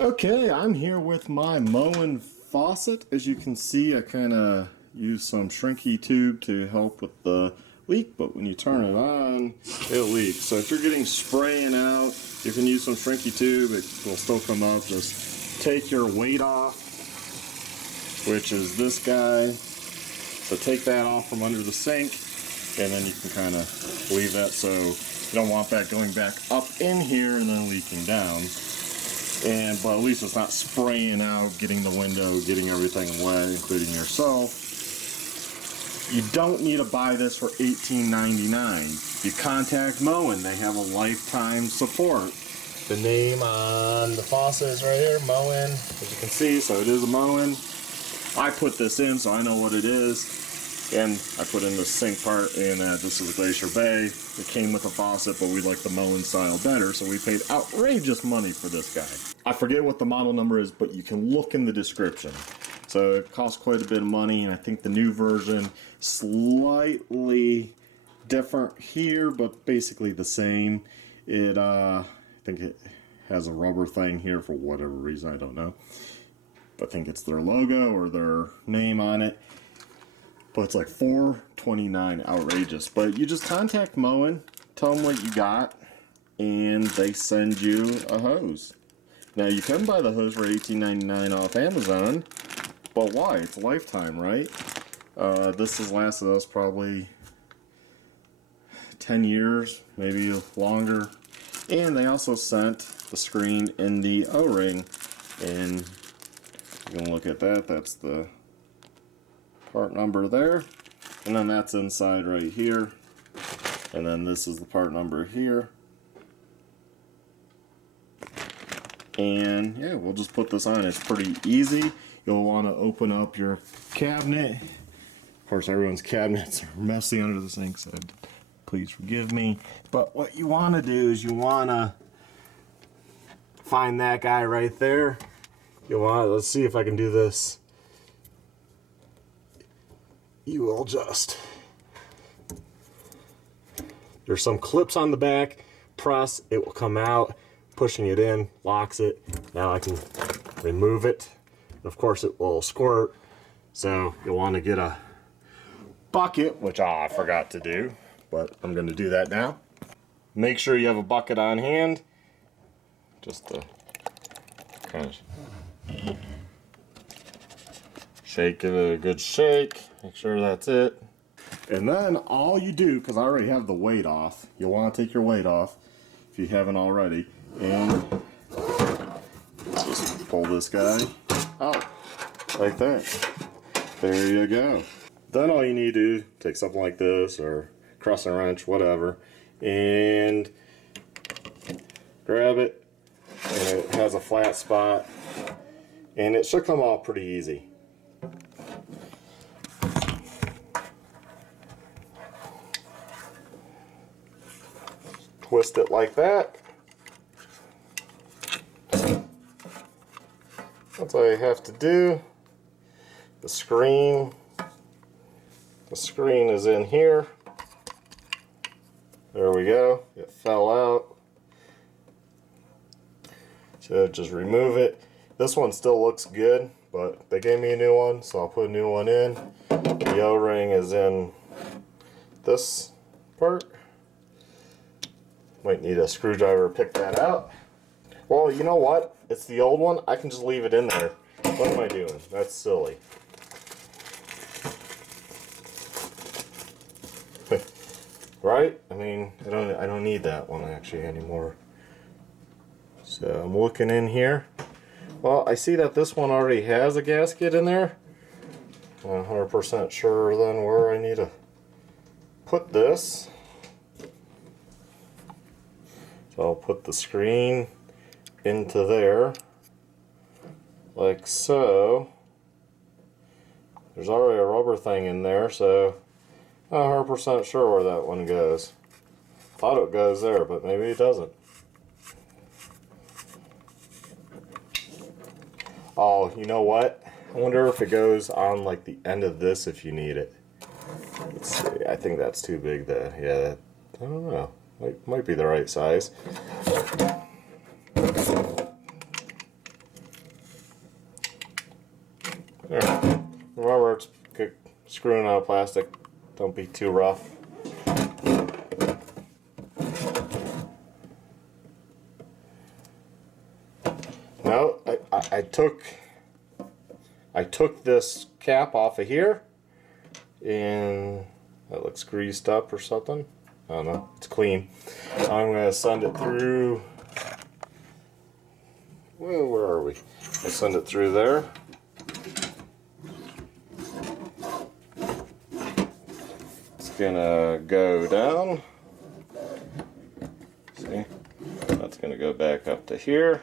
Okay, I'm here with my Moen Faucet. As you can see, I kind of use some shrinky tube to help with the leak, but when you turn it on, it leaks. So if you're getting spraying out, you can use some shrinky tube. It will still come up. Just take your weight off, which is this guy. So take that off from under the sink, and then you can kind of leave that, so you don't want that going back up in here and then leaking down. But at least it's not spraying out, getting the window, getting everything wet, including yourself. You don't need to buy this for $18.99. You contact Moen, they have a lifetime support. The name on the faucet is right here, Moen, as you can see, so it is a Moen. I put this in so I know what it is. And I put in the sink part, and this is a Glacier Bay. It came with a faucet, but we like the Moen style better, so we paid outrageous money for this guy. I forget what the model number is, but you can look in the description. So it costs quite a bit of money, and I think the new version slightly different here, but basically the same. I think it has a rubber thing here for whatever reason, I don't know. I think it's their logo or their name on it. But it's like $4.29, outrageous. But you just contact Moen, tell them what you got, and they send you a hose. Now you can buy the hose for $18.99 off Amazon, but why? It's a lifetime, right? This has lasted us probably 10 years, maybe longer. And they also sent the screen in the O-ring, and you can look at that. That's the part number there, and then that's inside right here, and then this is the part number here. And yeah, we'll just put this on. It's pretty easy. You'll want to open up your cabinet. Of course, everyone's cabinets are messy under the sink, so please forgive me. But what you want to do is you want to find that guy right there. Let's see if I can do this. You will just, there's some clips on the back, press, it will come out, pushing it in, locks it. Now I can remove it. And of course it will squirt, so you'll want to get a bucket, which I forgot to do, but I'm going to do that now. Make sure you have a bucket on hand, just to kind of shake it a good shake. Make sure that's it. And then all you do, because I already have the weight off, you'll want to take your weight off if you haven't already, and just pull this guy out like that. There you go. Then all you need to do, take something like this or crescent wrench, whatever, and grab it, and it has a flat spot, and it should come off pretty easy. Twist it like that. That's all you have to do. The screen is in here. There we go. It fell out. So just remove it. This one still looks good, but they gave me a new one, so I'll put a new one in. The O-ring is in this part. Might need a screwdriver to pick that out. Well, you know what? It's the old one. I can just leave it in there. What am I doing? That's silly. Right? I mean, I don't need that one actually anymore. So I'm looking in here. Well, I see that this one already has a gasket in there. I'm 100% sure then where I need to put this. So I'll put the screen into there, like so. There's already a rubber thing in there, so I'm 100% sure where that one goes. Thought it goes there, but maybe it doesn't. Oh, you know what? I wonder if it goes on like the end of this if you need it. Let's see. I think that's too big though. Yeah, I don't know. Might be the right size. There. Remember, it's good screwing out of plastic. Don't be too rough. Now, I took this cap off of here, and that looks greased up or something. I don't know. It's clean. I'm going to send it through. Well, where are we? I'll send it through there. It's gonna go down. See? That's gonna go back up to here.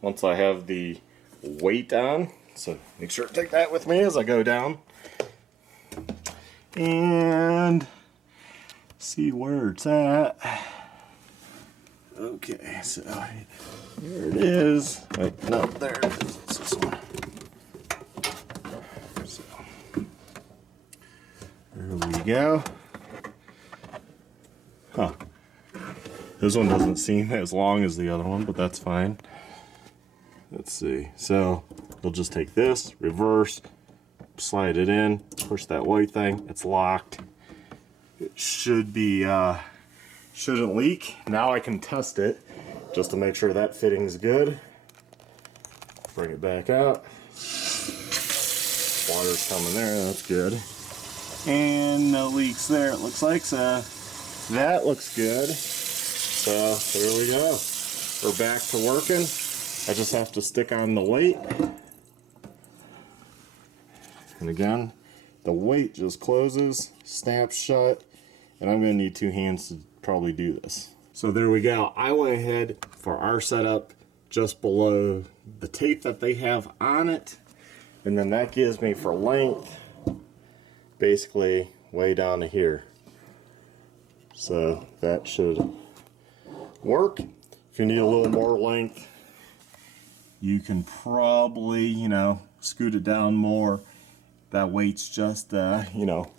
Once I have the weight on, so make sure to take that with me as I go down. And see where it's at. Okay, so here it is. Wait, no, there it is. It's this one. So, there we go. Huh. This one doesn't seem as long as the other one, but that's fine. Let's see. So, we'll just take this, reverse, slide it in, push that white thing. It's locked. It should be, shouldn't leak. Now I can test it just to make sure that fitting's good. Bring it back out. Water's coming there, that's good. And no leaks there, it looks like. So that looks good. So there we go. We're back to working. I just have to stick on the weight. And again, the weight just closes, snaps shut, and I'm gonna need 2 hands to probably do this. So there we go. I went ahead for our setup just below the tape that they have on it, and then that gives me for length basically way down to here. So that should work. If you need a little more length, you can probably, you know, scoot it down more. That weight's just, you know,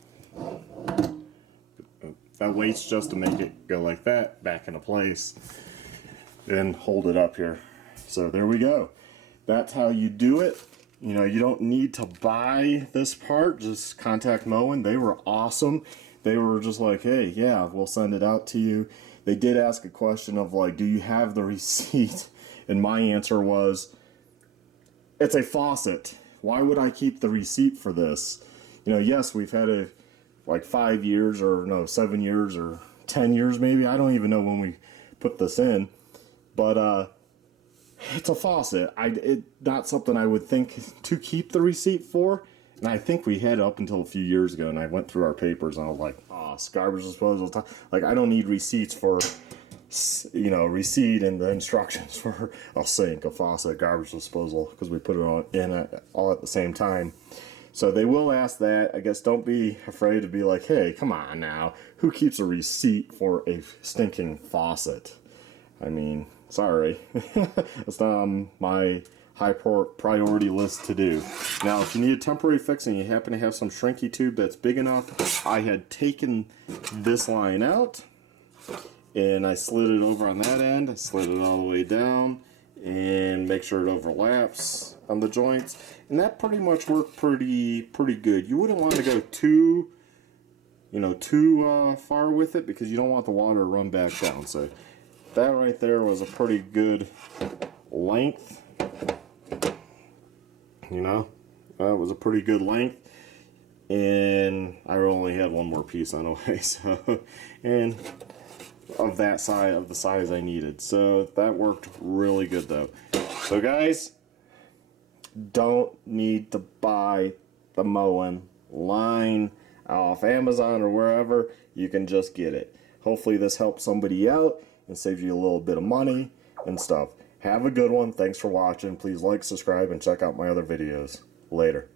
that weight's just to make it go like that, back into place, and hold it up here. So there we go. That's how you do it. You know, you don't need to buy this part. Just contact Moen. They were awesome. They were just like, hey, yeah, we'll send it out to you. They did ask a question of like, do you have the receipt? And my answer was, it's a faucet. Why would I keep the receipt for this? You know, yes, we've had it like 5 years or no, 7 years or 10 years maybe. I don't even know when we put this in. But it's a faucet. It's not something I would think to keep the receipt for. And I think we had it up until a few years ago, and I went through our papers and I was like, oh, it's garbage disposal. Like, I don't need receipts for, you know, receipt and the instructions for a sink, a faucet, garbage disposal, because we put it all in all at the same time. So they will ask that. I guess don't be afraid to be like, hey, come on now. Who keeps a receipt for a stinking faucet? I mean, sorry. It's not on my high priority list to do. Now, if you need a temporary fix and you happen to have some shrinky tube that's big enough, I had taken this line out and I slid it over on that end. I slid it all the way down and make sure it overlaps on the joints. And that pretty much worked pretty good. You wouldn't want to go too far with it because you don't want the water to run back down. So that right there was a pretty good length. You know, that was a pretty good length. And I only had one more piece on the way, so, and of that size, of the size I needed. So that worked really good though. So guys, don't need to buy the Moen line off Amazon or wherever. You can just get it. Hopefully this helps somebody out and saves you a little bit of money and stuff. Have a good one. Thanks for watching. Please like, subscribe, and check out my other videos. Later.